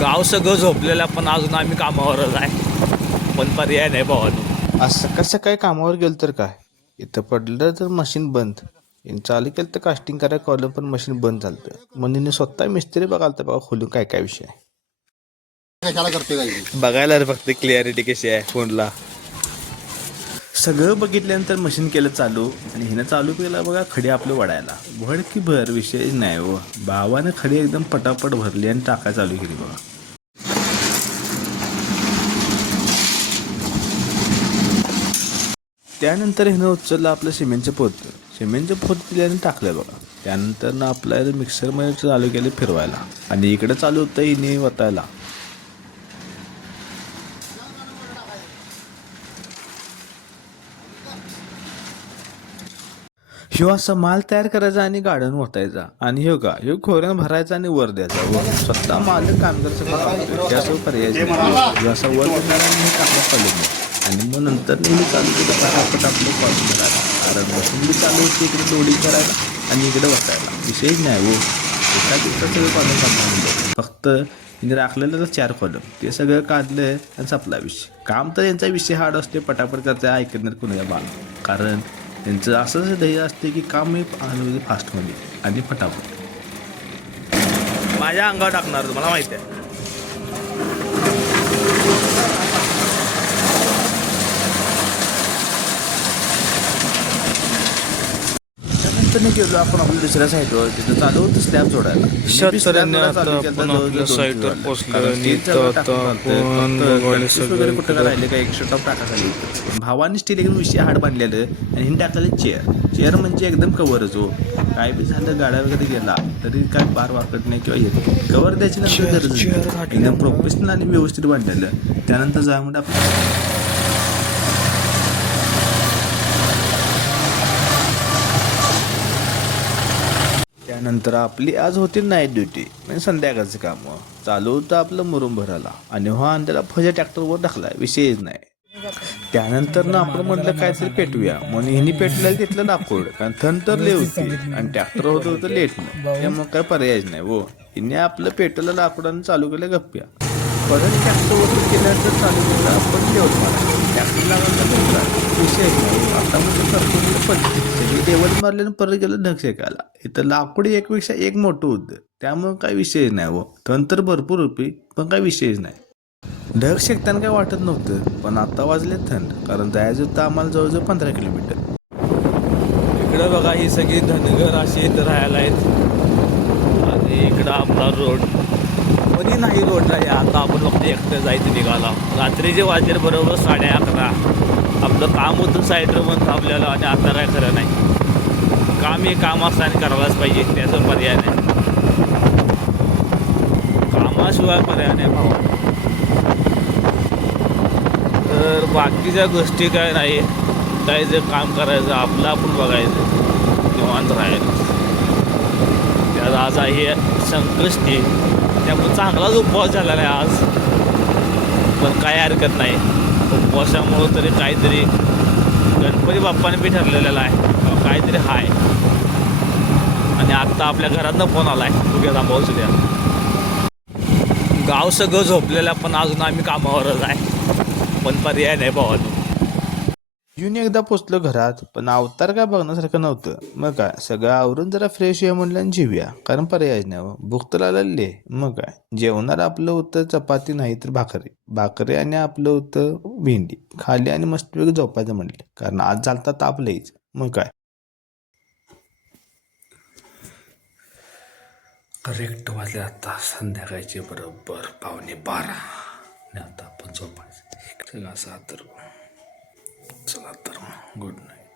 गाव सगळं झोपलेलं पण अजून आम्ही कामावरच आहे. पण पर्याय नाही भावा. आज सकाळ सकाळी कामावर गेलो तर काय इथं पडलं तर मशीन बंद. चालू केलं तर कास्टिंग करायला कॉलम पण मशीन बंद झालं. म्हणून स्वतः मिस्त्री बघाल तर बघा खोलून काय काय विषय आहे. कशाला करतोय काय बघायला रे फक्त क्लिअरिटी कशी आहे फोनला. सगळं बघितल्यानंतर मशीन केलं चालू आणि हिनं चालू केलं बघा खडी आपलं वडायला. भड की भर विषय नाही हो. भावानं खडी एकदम पटापट भरली आणि टाका चालू केली बघा. त्यानंतर हिनं उचललं आपलं सिमेंटचं पोतं. सिमेंटचं पोतं दिल्याने टाकलं बघा. त्यानंतर ना आपल्याला मिक्सरमध्ये चालू केलं फिरवायला आणि इकडे चालू होतं हिने वतायला. ह्यो असा माल तयार करायचा आणि गार्डन ओतायचा आणि ह्यो खोऱ्यानं भरायचा आणि वर द्यायचा. स्वतः मालक कामगार सगळं त्यासोबत पर्याय ह्यो असा वर देणार आणि हे कामात चालू नाही. आणि मग नंतर नेहमी चालू केलं पटापट आपलं कॉल करायला. कारण मशीन बी चालू होती इकडे लोडिंग करायला आणि इकडे बसायला. विषयच नाही हो. एका दिवसात सगळं कॉलम काढून फक्त हिने राखलेलं तर 4 कॉलम ते सगळं काढलं आणि संपला विषय. काम तर यांचा विषय हार्ड असते. पटापट करता ऐकणार कोणाच्या बा. कारण त्यांचं असंच ध्येय असते की काम मी फास्टमध्ये आणि फटाफट माझ्या अंगावर टाकणार मला माहिती आहे. त्यानंतर गेलो आपण आपल्या दुसऱ्या साईडवर. तिथं चालू होतं स्लॅब जोडायला. शेतकऱ्यांनी आता आपण आपल्या साईटवर पोहोचलो आणि वगैरे कुठं काय राहिले का एक्स्ट्रा टॉप टाकायला. भावाने स्टील एकदम विषय हाड बांधलेलं आणि हिने टाकलेलं चेअर म्हणजे एकदम कवरच हो. काय बी झालं गाड्या वगैरे गेला तरी काय बार वाकत नाही किंवा येत कवर द्यायची नंतर गरज एकदम प्रोफेशनल आणि व्यवस्थित बांधलेलं. त्यानंतर जा म्हणजे आपण त्यानंतर आपली आज होती नाईट ड्युटी म्हणजे संध्याकाळचं काम चालू होतं आपलं मुरुम भरायला आणि आणि त्याला फजा ट्रॅक्टरवर टाकला. विषयच नाही. त्यानंतर ना आपण म्हटलं काहीतरी पेटूया म्हणून हिनी पेटलेलं तिथलं लाकूड कारण थंड तर लय होती आणि ट्रॅक्टर होतं लेट नाही. त्यामुळे काय पर्यायच नाही हो. हिने आपलं पेटवलं लाकूडानं चालू केलं गप्प्या. परत ट्रॅक्टरवर केल्यानंतर चालू केलं आपण लेवल मारा. ट्रॅक्टर लागला विषय नाही. आता म्हणजे करतो सगळी लेवल मारल्यानं परत गेलं ढग शेकायला. इथं लाकूड एकपेक्षा एक मोठं होतं त्यामुळं काही विषय नाही हो. थंड तर भरपूर होती पण काही विषयच नाही. ढग शेकताना काय वाटत नव्हतं पण आता वाजले थंड कारण जायचं होतं आम्हाला जवळजवळ 15 किलोमीटर. इकडं बघा ही सगळी धनगर अशी इथं राहायला आहेत आणि इकडं आपला रोड कोणी नाही रोडला आहे. आता आपण फक्त एकटं जायचं निघाला. रात्रीचे वाजले बरोबर 11:30. आपलं काम होतं साईडवर पण थांबलेलं आणि आता काय खरं नाही. काम हे काम असताना करायलाच पाहिजे त्याचं पर्याय नाही. कामाशिवाय पर्याय नाही भावा. तर बाकीच्या गोष्टी काय नाही. काय जे काम करायचं आपलं आपण बघायचं निवांत राहायचं. त्यात आज आहे संकष्टी त्यामुळे चांगलाच उपवास झालेला आहे आज. पण काय हरकत नाही. उपवासामुळं तरी काहीतरी गणपती बाप्पाने बी ठरलेलं आहे काहीतरी हाय. आणि आत्ता आपल्या घरातनं फोन आला आहे उद्या थांबवू द्या. गाव सगळं झोपलेलं पण अजून आम्ही कामावरच आहे. पण पर्याय नाही भावा. येऊन एकदा पोचलो घरात पण अवतार काय बघण्यासारखं नव्हतं. मग काय सगळं आवरून जरा फ्रेश होऊया म्हणलं आणि जेवूया कारण पर्यायच नाही. भूक तर लागलेली. मग काय जेवणार आपलं होतं चपाती नाही तर भाकरी आणि आपलं होतं भेंडी खाली आणि मस्तपैकी झोपायचं म्हणले कारण आज चालता ताप लईच. मग काय करेक्ट वाजले आता संध्याकाळचे बरोबर 11:15 आणि आता आपण झोपायचं. चला तर गुड नाईट.